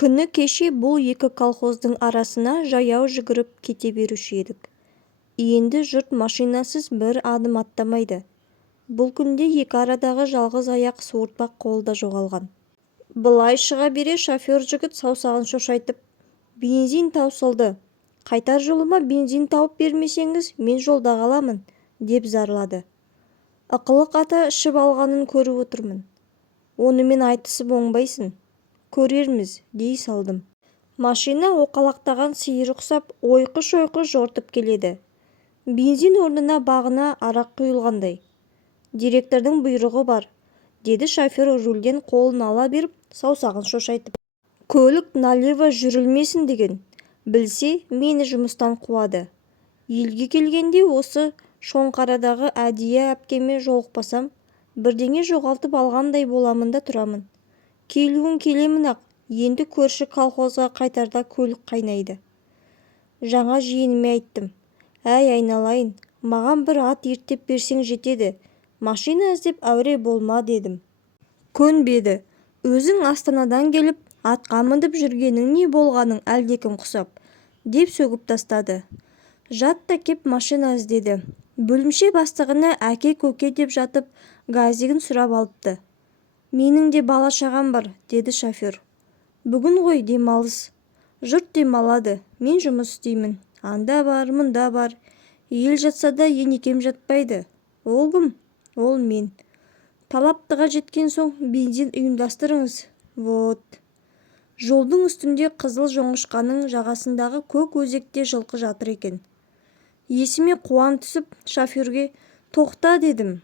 Күні кеше бұл екі колхоздың арасына жаяу жүгіріп кете беруші едік. Енді жұрт машинасыз бір адым аттамайды. Бұл күнде екі арадағы жалғыз аяқ суыртпақ қолда жоғалған. Былай шыға бере шофер жігіт саусағын шошайтып, бензин таусылды. Қайтар жолыма бензин тауып бермесеңіз, мен жолда қаламын, деп зарлады. Ықылық ата ішіп алғанын көріп отырмын. Онымен айтысып оңбайсың. Көрерміз, дей салдым. Машина оқалақтаған сиыр ұқсап ойқы-шойқы жортып келеді. Бензин орнына бағына арақ құйылғандай. Директордың бұйрығы бар, деді шофер рульден қолын ала беріп, саусағын шошайтып. Көлік налево жүрілмесін деген. Білсе, мені жұмыстан қуады. Елге келгенде осы Шоңқарадағы Әдия әпкеме жолықпасам, бірдеңе жоғалтып алғандай боламын да тұрамын. Келуін келемін-ақ, енді көрші колхозға қайтарда көлік қайнайды. Жаңа жиеніме айттым. Әй айналайын, маған бір ат ерттеп берсең жетеді. Машина іздеп әуре болма, дедім. Көнбеді. Өзің Астанадан келіп, атқа мініп жүргенің не болғаның әлдекім құсап, деп сөгіп тастады. Жат та кеп машина іздеді. Бөлімше бастығына әке-көке деп жатып, газигін сұрап алыпты. Менің де бала-шағам бар, деді шофер. Бүгін ғой демалыс. Жұрт демалады, мен жұмыс істеймін. Анда бар, мұнда бар. Ел жатса да енекем жатпайды. Ол кім? Ол мен. Талаптыға жеткен соң бензин ұйымдастырыңыз. Вот. Жолдың үстінде қызыл жоңышқаның жағасындағы көк өзекте жылқы жатыр екен. Есіме қуан түсіп, шоферге тоқта дедім.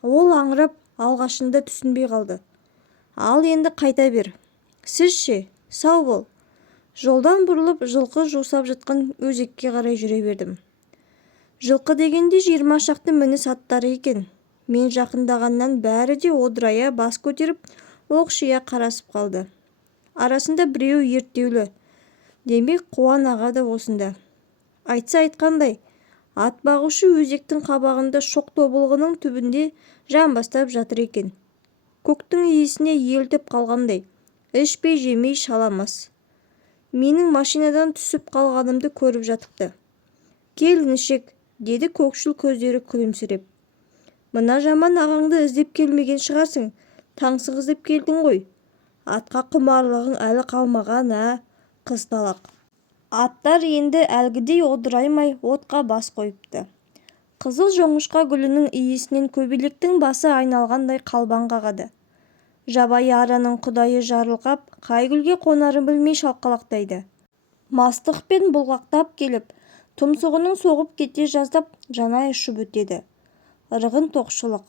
Ол аңырап, алғашында түсінбей қалды. Ал енді қайта бер. Сіз ше, сау бол. Жолдан бұрылып, жылқы жусап жатқан өзекке қарай жүре бердім. Жылқы дегенде 20 шақты мініс аттары екен. Мен жақындағаннан бәрі де одырая бас көтеріп, оқшия қарасып қалды. Арасында біреу ерттеулі. Демек, Қуан аға да осында. Айтса айтқандай, ат бағушы өзектің қабағында шоқ тобылғының түбінде жан бастап жатыр екен. Көктің иісіне елтіп қалғандай, ішпей жемей шаламас. Менің машинадан түсіп қалғанымды көріп жатыпты. Келінішек, деді көкшіл көздері күлімсіреп. Мына жаман ағаңды іздеп келмеген шығарсың, таңсық іздеп келдің ғой. Атқа құмарлығың әлі қалмаған, қыз талақ. Аттар енді әлгідей одыраймай отқа бас қойыпты. Қызыл жоңышқа гүлінің иісінен көбелектің басы айналғандай қалбан қағады. Жабайы араның құдайы жарылқап, қай гүлге қонарын білмей шалқалақтайды. Мастықпен бұлғақтап келіп, тұмсығының соғып кете жаздап, жана ұшып өтеді. Ырғын тоқшылық.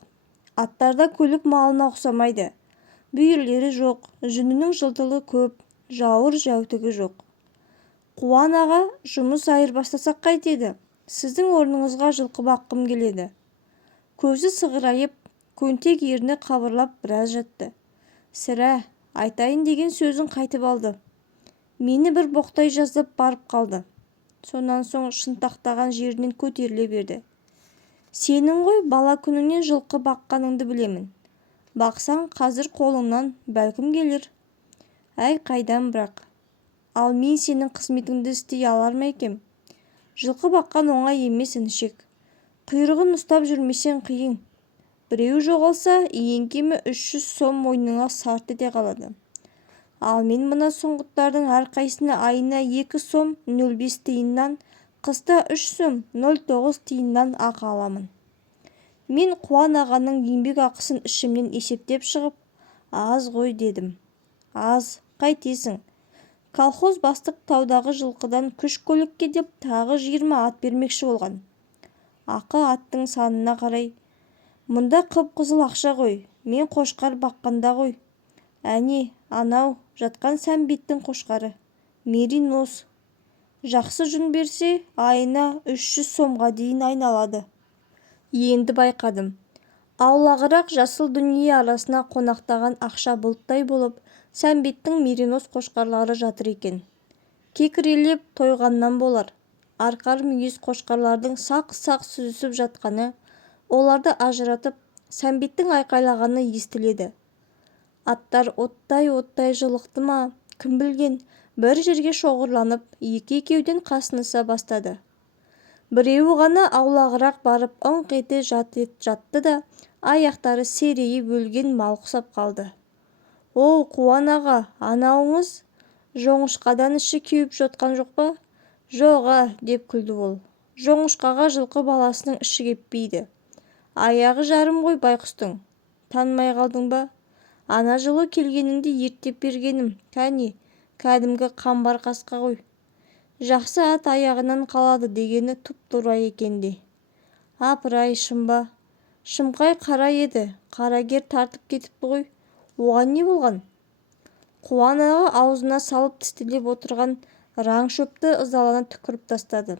Аттарда көлік малына ұқсамайды. Бүйірлері жоқ, жүнінің жылтылы көп, жауыр жәутігі жоқ. Қуан аға, жұмыс айырбастасақ қайтеді? Сіздің орныңызға жылқы баққым келеді. Көзі сығырайып, көнтек ерні қабырлап біраз жатты. Сірә, айтайын деген сөзін қайтып алды. Мені бір боқтай жаздап барып қалды. Сонан соң шынтақтаған жерінен көтеріле берді. Сенің ғой бала күніңнен жылқы баққаныңды білемін. Бақсаң қазір қолыңнан бәлкім келер. Әй қайдан бірақ. Ал мен сенің қызметіңді істей алар ма екем? Жылқы баққан оңай емес інішек. Құйрығын ұстап жүрмесең қиын. Біреу жоғалса, ең кемі 300 сом мойныңа сарт ете қалады. Ал мен мына сұңғыттардың әрқайсына айына 2 сом 0,5 тиыннан, қыста 3 сом 0,9 тиыннан ақы аламын. Мен Қуан ағаның еңбек ақысын ішімнен есептеп шығып, аз ғой дедім. Аз, қайтесің? Колхоз бастық таудағы жылқыдан күш көлікке деп тағы 20 ат бермекші болған. Ақы аттың санына қарай. Мұнда қып-қызыл ақша ғой, мен қошқар баққанда ғой. Әне, анау, жатқан Сәмбеттің қошқары. Меринос. Жақсы жүн берсе, айына 300 сомға дейін айналады. Енді байқадым. Аулағырақ жасыл дүние арасына қонақтаған ақша бұлттай болып, Сәмбеттің меринос қошқарлары жатыр екен. Кекірелеп тойғаннан болар. Арқар мүйіз қошқарлардың сақ-сақ сүзісіп жатқаны, оларды ажыратып, Сәмбеттің айқайлағаны естіледі. Аттар оттай-оттай жылықты ма, Кім білген, бір жерге шоғырланып, екі-екеуден қасыныса бастады. Біреуі ғана аулағырақ барып ыңқ ете жатты да, аяқтары серейіп өлген мал құсап қалды. «Оу, Қуан аға, анауыңыз жоңышқадан іші кеуіп жатқан жоқ па?» «Жоға», деп күлді ол. «Жоңышқаға жылқы баласының іші кеппейді. Аяғы жарым ғой байқұстың. Танымай қалдың ба? Ана жылы келгеніңде ертеп бергенім, кәне, кәдімгі қамбар қасқа ғой. Жақсы ат аяғынан қалады дегені тұп-тура екен де». «Апыр-ай, шын ба?» «Шымқай қара еді, қарагер тартып кетіпті ғой. Оған не болған?» Қуан аға аузына салып тістелеп отырған раң шөпті ызалана түкіріп тастады.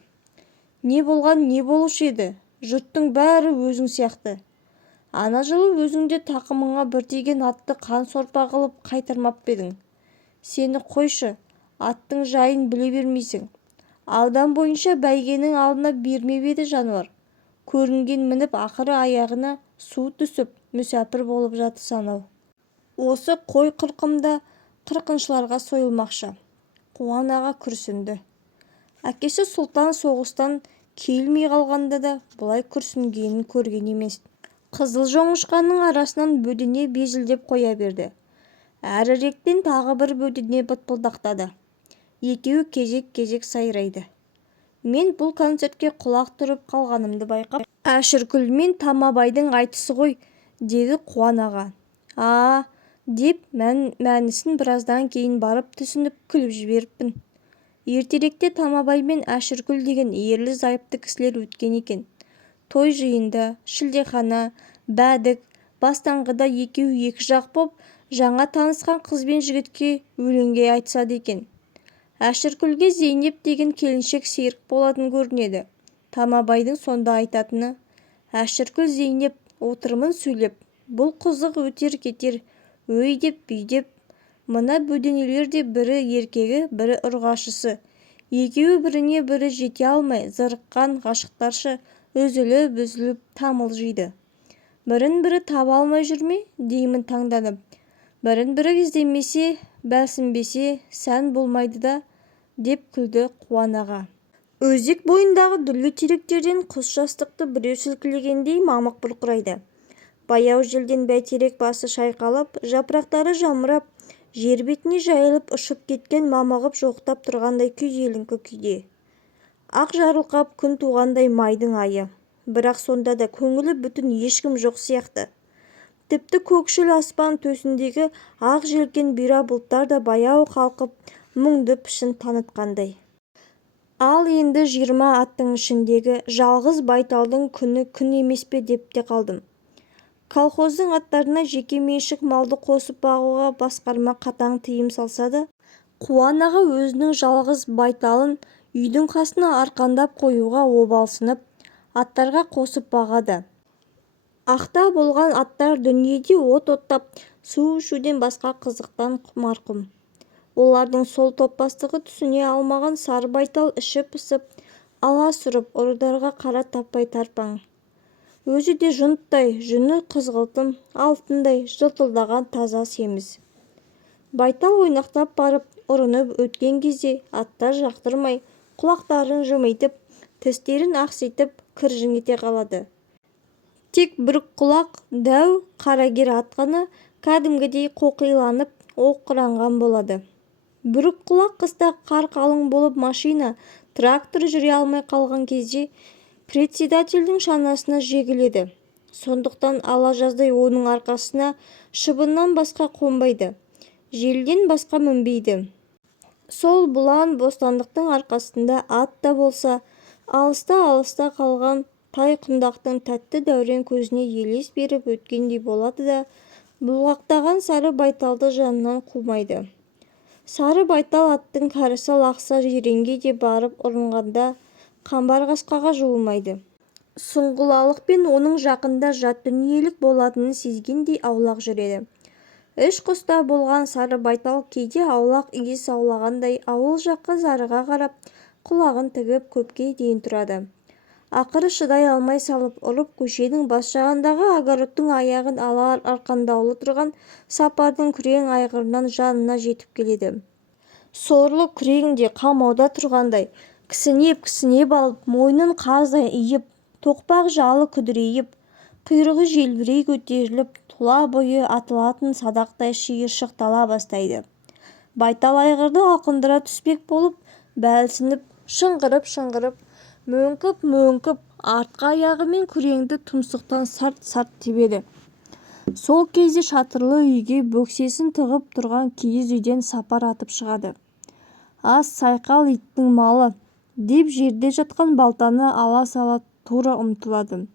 «Не болған, не болушы еді? Жұрттың бәрі өзің сияқты. Ана жылы өзіңде тақымыңа бір тиген атты қан сорпа қылып қайтармап едің. Сені қойшы, аттың жайын біле бермейсің. Аудан бойынша бәйгенің алдына бермеп еді жануар. Көрінген мініп ақыры аяғына су түсіп мүсәпір болып жатты санау. Осы қой қырқымда қырқыншыларға сойылмақшы». Қуан аға күрсінді. Әкесі Сұлтан соғыстан келмей қалғанда да бұлай күрсінгенін көрген емес. Қызыл жоңышқаның арасынан бөдене безілдеп қоя берді. Әріректен тағы бір бөдене бытпылдақтады. Екеуі кезек-кезек сайрайды. Мен бұл концертке құлақ түріп қалғанымды байқап, «Әшіркүл мен Тамабайдың айтысы ғой», деді Қуан аға. «А-а», деп мәнісін біраздан кейін барып түсініп күліп жіберіппін. Ертеректе Тамабай мен Әшіркүл деген ерлі-зайыпты кісілер өткен екен. Той жиында, шілдехана, бәдік, бастаңғыда екеуі екі жақ боп, жаңа танысқан қыз бен жігітке өлеңге айтысады екен. Әшіркүлге Зейнеп деген келіншек серік болатын көрінеді. Тамабайдың сонда айтатыны: «Әшіркүл Зейнеп, отырмын сөйлеп, бұл қызық өтер-кетер, өй деп бүйдеп, мына бөденелер де бірі еркегі, бірі ұрғашысы. Екеуі біріне бірі жете алмай, зырыққан ғашықтарша үзіліп-үзіліп тамылжиды. Бірін-бірі таба алмай жүрме, деймін таңданып. Бірін-бірі іздемесе, бәлсінбесе, сән болмайды да», деп күлді Қуан аға. Өзек бойындағы дүрлі теректерден құс жастықты біреу сілкілегендей мамық бұрқырайды. Баяу желден бәйтерек басы шайқалып, жапырақтары жамырап, жер бетіне жайылып ұшып кеткен мамығып жоқтап тұрғандай күйзеліңкі күйде. Ақ жарылқап күн туғандай майдың айы. Бірақ сонда да көңілі бүтін ешкім жоқ сияқты. Тіпті көкшіл аспан төсіндегі ақ желкен бұйра бұлттар да баяу қалқып, мұңды пішін танытқандай. Ал енді 20 аттың ішіндегі жалғыз Байталдың күні күн емес пе деп те қалдым. Колхоздың аттарына жеке меншік малды қосып бағуға басқарма қатаң тыйым салса да, Қуан аға өзінің жалғыз Байталын үйдің қасына арқандап қоюға обалсынып, аттарға қосып бағады. Ақта болған аттар дүниеде от-оттап, су ішуден басқа қызықтан марқұм. Олардың сол топбастығы түсіне алмаған Сары Байтал іші пысып, ала сүріп, ұрыдарға қара таппай тарпаң. Өзі де жұнттай, жүні қызғылтым, алтындай жылтылдаған таза семіз. Байтал ойнақтап барып, ұрынып өткен кезде аттар жақтырмай, құлақтарын жымитып, тістерін ақситып, кіржің ете қалады. Тек бір құлақ дәу қарагер ат қана кәдімгідей қоқиланып, оқыранған болады. Бүрік құлақ қыста қар қалың болып машина, трактор жүре алмай қалған кезде председательдің шанасына жегіледі. Сондықтан ала жаздай оның арқасына шыбыннан басқа қонбайды, желден басқа мінбейді. Сол бұлан бостандықтың арқасында ат та болса, алыста-алыста қалған тай құндақтың тәтті дәурен көзіне елес беріп өткендей болады да, бұлғақтаған Сары Байталды жанынан қумайды. Сары Байтал аттың кәрісі лақса жиренге де барып ұрынғанда қамбар қасқаға жуылмайды. Сұңғылалық пен оның жақында жат дүниелік болатынын сезгендей аулақ жүреді. Іш құста болған Сары Байтал кейде аулақ иіс аулағандай ауыл жаққа зарыға қарап, құлағын тігіп көпке дейін тұрады. Ақыры шыдай алмай салып ұрып көшенің бас жағындағы огородтың аяғын ала арқандаулы тұрған Сапардың күрең айғырынан жанына жетіп келеді. сорлы күрегінде қамауда тұрғандай кісінеп алып, мойнын қаздай иіп, тоқпақ жалы күдірейіп, құйрығы желбірей көтеріліп, тұла бойы атылатын садақтай шиыршықтала бастайды. Байтал айғырды алқындыра түспек болып, бәлсініп, шыңғырып, мөңкіп, артқы аяғымен күреңді тұмсықтан сарт-сарт тебеді. Сол кезде шатырлы үйге бөксесін тығып тұрған киіз үйден Сапар атып шығады. «Ас сайқал иттің малы!» деп жерде жатқан балтаны ала сала тура ұмтылады.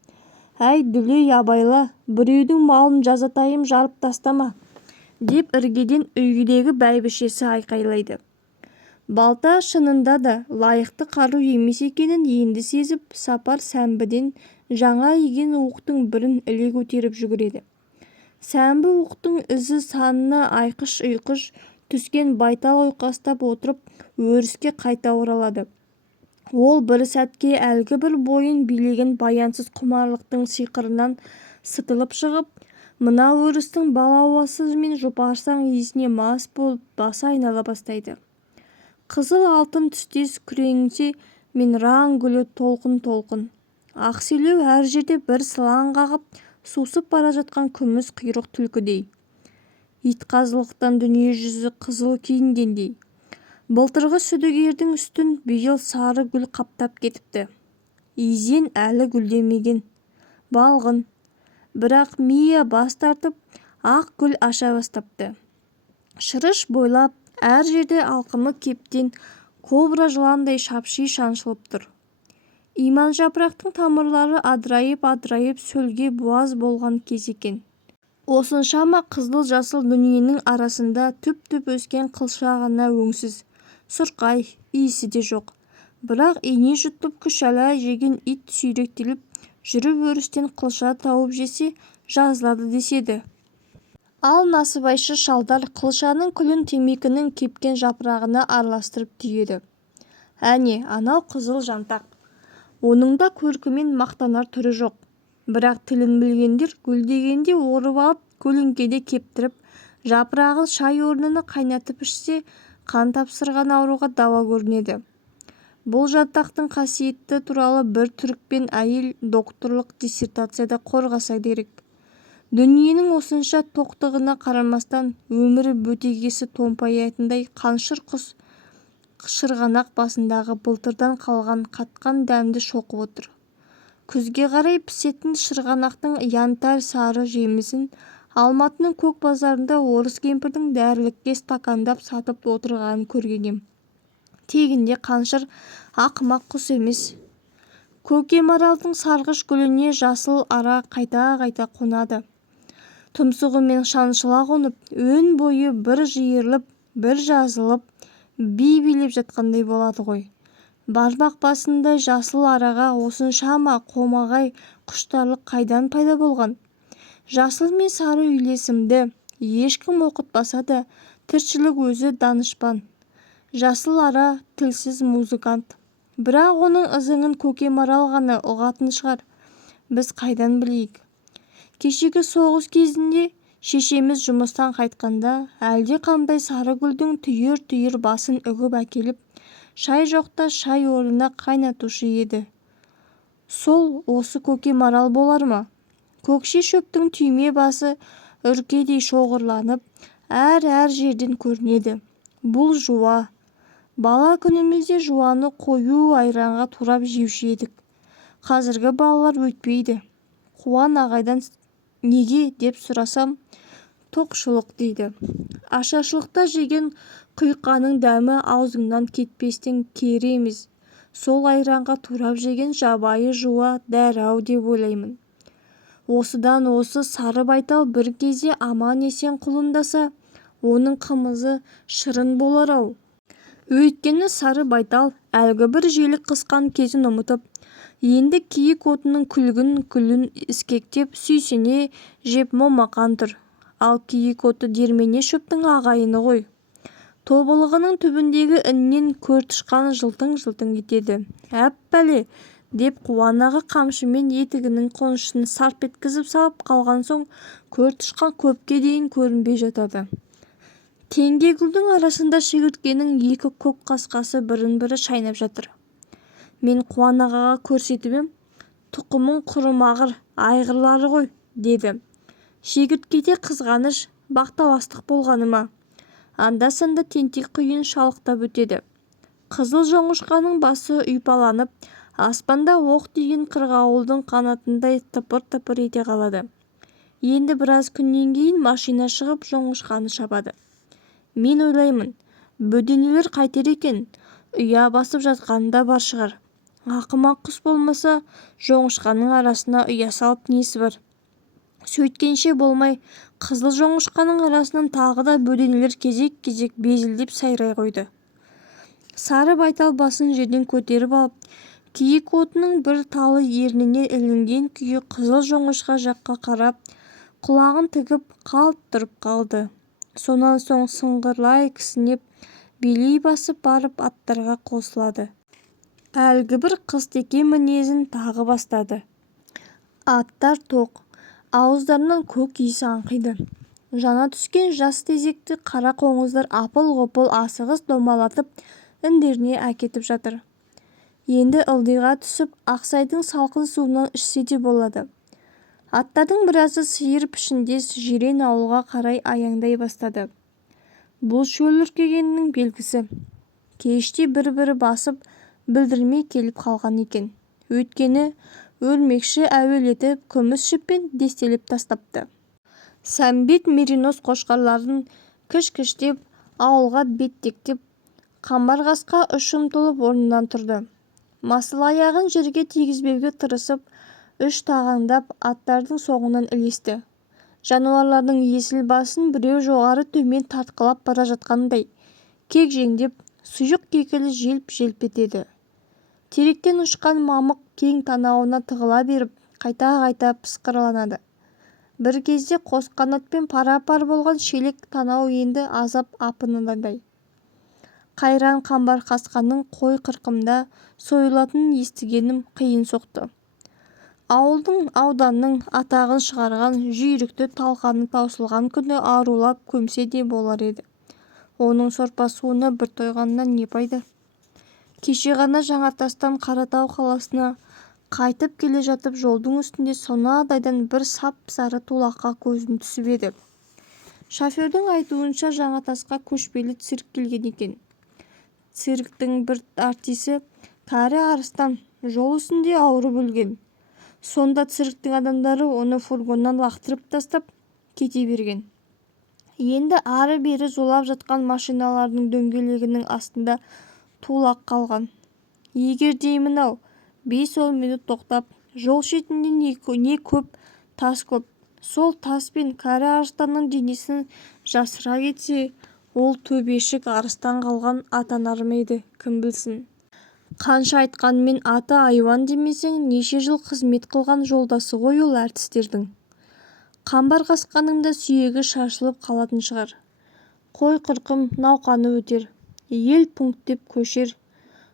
«Әй, дүлей абайла, біреудің малын жазатайым жарып тастама!» деп іргеден үйгідегі бәйбішесі айқайлайды. Балта шынында да лайықты қару емес екенін енді сезіп, Сапар сәмбіден жаңа иген уықтың бірін іле көтеріп жүгіреді. Сәмбі уықтың ізі санына айқыш-ұйқыш түскен Байтал ойқастап отырып, өріске қайта оралады. Ол бір сәтке әлгі бір бойын билеген баянсыз құмарлықтың сиқырынан сытылып шығып, мына өрістің балауасы мен жұпарсаң иісіне мас болып басы айнала бастайды. Қызыл алтын түстес күреңсе мен раң гүлі толқын. Ақселеу әр жерде бір сылаң қағып, сусып бара жатқан күміс құйрық түлкідей. Итқазылықтан дүние жүзі қызыл киінгендей. Былтырғы сүдігердің үстін биыл сары гүл қаптап кетіпті. Изен әлі гүлдемеген, балғын. Бірақ Мия бас тартып, ақ гүл аша бастапты. Шырыш бойлап, әр жерде алқымы кептен кобра жыландай шапши шаншылып тұр. Иман жапырақтың тамырлары адырайып сөлге буаз болған кез екен. Осыншама қызыл-жасыл дүниенің арасында түп өскен қылша ғана өңсіз, сұрқай, иісі де жоқ. Бірақ ине жұтып күшәла жеген ит сүйректеліп жүріп өрістен қылша тауып жесе жазылады деседі. Ал насыбайшы шалдар қылшаның күлін темекінің кепкен жапырағына араластырып түйеді. Әне, анау қызыл жантақ. Оның да көркімен мақтанар түрі жоқ. Бірақ тілін білгендер гүлдегенде орып алып, көлеңкеде кептіріп, жапырағын шай орнына қайнатып ішсе, қан тапсырған ауруға дауа көрінеді. Бұл жантақтың қасиеті туралы бір түрікпен әйел докторлық диссертацияда қорғаса керек. Дүниенің осынша тоқтығына қарамастан өмірі бөтегесі томпаятындай қаншыр құс шырғанақ басындағы былтырдан қалған қатқан дәмді шоқып отыр. Күзге қарай пісетін шырғанақтың янтарь сары жемісін Алматының көк базарында орыс кемпірдің дәрілікке стакандап сатып отырғанын көргенем. Тегінде қаншыр ақымақ құс емес. Көкемаралдың сарғыш гүліне жасыл ара қайта қонады. Тұмсығымен шаншыла қонып, өн бойы бір жиырылып, бір жазылып, би билеп жатқандай болады ғой. Бармақ басындай жасыл араға осыншама қомағай құштарлық қайдан пайда болған? Жасыл мен сары үйлесімді ешкім оқытпаса да, тіршілік өзі данышпан. Жасыл ара тілсіз музыкант. Бірақ оның ызыңын Көкемарал ғана ұғатын шығар. Біз қайдан білейік? Кешегі соғыс кезінде шешеміз жұмыстан қайтқанда әлде қандай сары гүлдің түйір басын үгіп әкеліп, шай жоқта шай орнына қайнатушы еді. Сол осы Көкемарал болар ма? Көкше шөптің түйме басы үркедей шоғырланып, әр жерден көрінеді. Бұл жуа. Бала күнімізде жуаны қою айранға турап жеуші едік. Қазіргі балалар өйтпейді. Қуан ағайдан неге деп сұрасам, тоқшылық дейді. Ашашылықта жеген құйқаның дәмі аузыңнан кетпестен кері емес. Сол айранға турап жеген жабайы жуа дәрі-ау деп ойлаймын. Осыдан осы Сары Байтал бір кезде аман-есен құлындаса, оның қымызы шырын болар-ау. Өйткені Сары Байтал әлгі бір желік қысқан кезін ұмытып, енді киік отының күлін іскектеп сүйсене жеп момақан тұр. Ал киік оты дермене шөптің ағайыны ғой. Тобылғының түбіндегі іннен көртышқан жылтың етеді. Әп-пәле деп Қуанағы қамшымен етігінің қонышын сарп еткізіп салып қалған соң, көртышқан көпке дейін көрінбей жатады. Теңгегүлдің арасында шегірткенің екі көк қасқасы бірін-бірі шайнап жатыр. Мен Қуан ағаға көрсетіп ем, тұқымың құрымағыр айғырлары ғой, деді. Шегірткеде қызғаныш, бақталастық болғаны ма? Анда-санда тентек құйын шалықтап өтеді. Қызыл жоңышқаның басы ұйпаланып, аспанда оқ тиген қырғауылдың қанатындай тыпыр-тыпыр ете қалады. Енді біраз күннен кейін машина шығып жоңышқаны шабады. Мен ойлаймын, бөденелер қайтер екен, ұя басып жатқанында бар шығар. Ақымақ құс болмаса, жоңышқаның арасына ұя салып несі бар? Сөйткенше болмай, қызыл жоңышқаның арасынан тағы да бөденелер кезек-кезек безілдеп сайрай қойды. Сары байтал басын жерден көтеріп алып, киік отының бір талы ерніне ілінген күйі қызыл жоңышқа жаққа қарап, құлағын тігіп қалт тұрып қалды. Сонан соң сыңғырлай кісінеп, билей басып барып аттарға қосылады. Әлгі бір қыстеке мінезін тағы бастады. Аттар тоқ, ауыздарынан көк иісі аңқиды. Жана түскен жас тезекті қара қоңыздар апыл-ғұпыл асығыс домалатып індеріне әкетіп жатыр. Енді ылдиға түсіп, Ақсайдың салқын суынан ішсе де болады. Аттардың біразы сиыр пішіндес жирен ауылға қарай аяңдай бастады. Бұл шөл үркегеннің белгісі. Кеште бір-бірі басып, білдірмей келіп қалған екен. Өйткені өлмекші әуелетіп күміс шіппен дестелеп тастапты. Сәмбет меринос қошқарларын кіш-кіштеп, ауылға беттектеп, қамбар қасқа үш ұмтылып орнынан тұрды. Масыл аяғын жерге тигізбеуге тырысып, үш тағандап аттардың соңынан ілесті. Жануарлардың есіл басын біреу жоғары төмен тартқылап бара жатқандай, кегжеңдеп, сұйық кекілі желп-желп етеді. Теректен ұшқан мамық кең танауына тығыла беріп, қайта-қайта пысқырланады. Бір кезде қос қанатпен пара-пар болған шелек танау енді азап апынындай. Қайран қамбар қасқаның қой қырқымда сойылатынын естігенім қиын соқты. Ауылдың, ауданның атағын шығарған жүйрікті талқаны таусылған күні арулап көмсе де болар еді. Оның сорпа-суына бір тойғаннан не пайда? Кеше ғана Жаңатастан Қаратау қаласына қайтып келе жатып жолдың үстінде сонадайдан бір сап-сары тулаққа көзім түсіп еді. Шофердің айтуынша Жаңатасқа көшпелі цирк келген екен. Цирктің бір артисі кәрі арыстан жол үстінде ауырып өлген. Сонда цирктің адамдары оны фургоннан лақтырып тастап кете берген. Енді ары-бері зулап жатқан машиналардың дөңгелегінің астында тулақ қалған. Егер деймін-ау, 5-10 минут тоқтап, жол шетінде не көп, тас көп. Сол тас пен кәрі арыстанның денесін жасыра кетсе, ол төбешік арыстан қалған атанар ма еді, кім білсін. Қанша айтқанмен аты айуан демесең, неше жыл қызмет қылған жолдасы ғой ол әртістердің. Қамбар қасқаның да сүйегі шашылып қалатын шығар. Қой қырқым науқаны өтер, ел пункттеп көшер.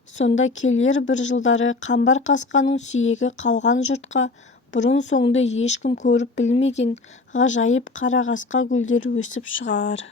Сонда келер бір жылдары қамбар қасқаның сүйегі қалған жұртқа бұрын-соңды ешкім көріп білмеген ғажайып қара қасқа гүлдер өсіп шығар.